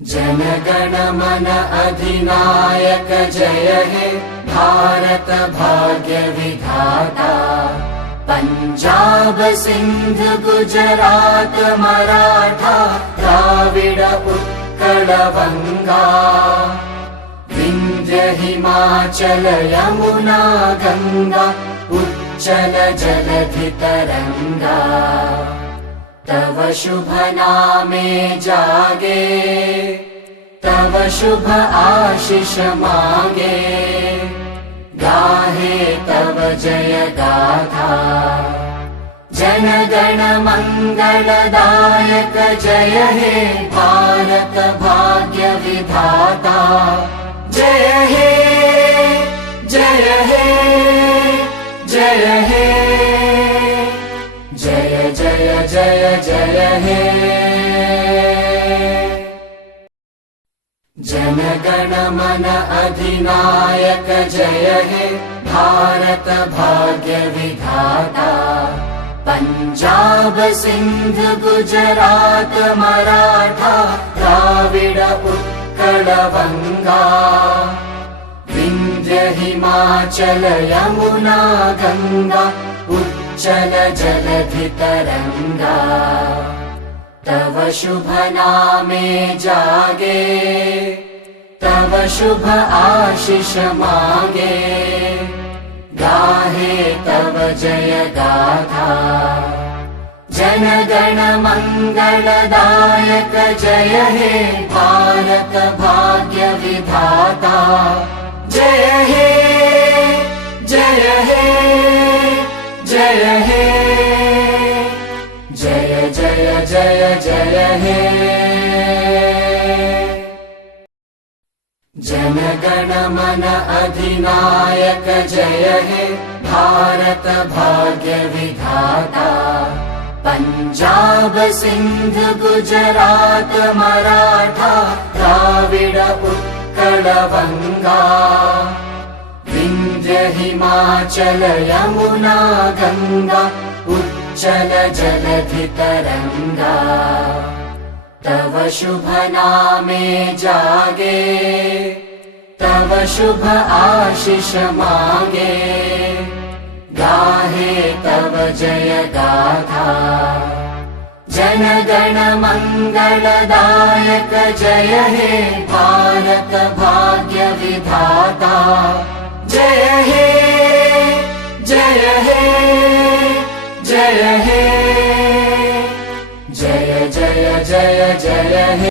जन गण मन अधिनायक जय हे भारत भाग्य विधाता। पंजाब सिंध गुजरात मराठा द्राविड उत्कल बंगा। विंध्य हिमाचल यमुना गंगा उच्चल जलधि तरंगा। तव शुभ नामे जागे तव शुभ आशीष मागे। गाहे तव जय गाथा जन गण मंगलदायक जय हे भारत भाग्य विधाता। जय हे जय हे जय हे जय जय जय जय हे। जन गण मन अधिनायक जय हे भारत भाग्य विधाता। पंजाब सिंध गुजरात मराठा द्राविड उत्कल बंगा। विंध्य हिमाचल यमुना गंगा उच्चल जलधि तरंगा। तव शुभ नामे जागे तव शुभ आशीष मागे। गाहे तव जय गाथा जन गण मंगलदायक जय हे भारत भाग्य विधाता। जय हे जय हे जय हे जय जय जय जय हे। जन गण मन अधिनायक जय हे भारत भाग्य विधाता। पंजाब सिंध गुजरात मराठा द्राविड उत्कल बंगा। विंध्य हिमाचल यमुना गंगा उच्चल जलधि तरंगा। तव शुभ नामे जागे तव शुभ आशीष मागे। गाहे तव जय गाथा जन गण मंगलदायक जय हे भारत भाग्य विधाता। जय हे जय हे जय हे जय जय जय जय हे।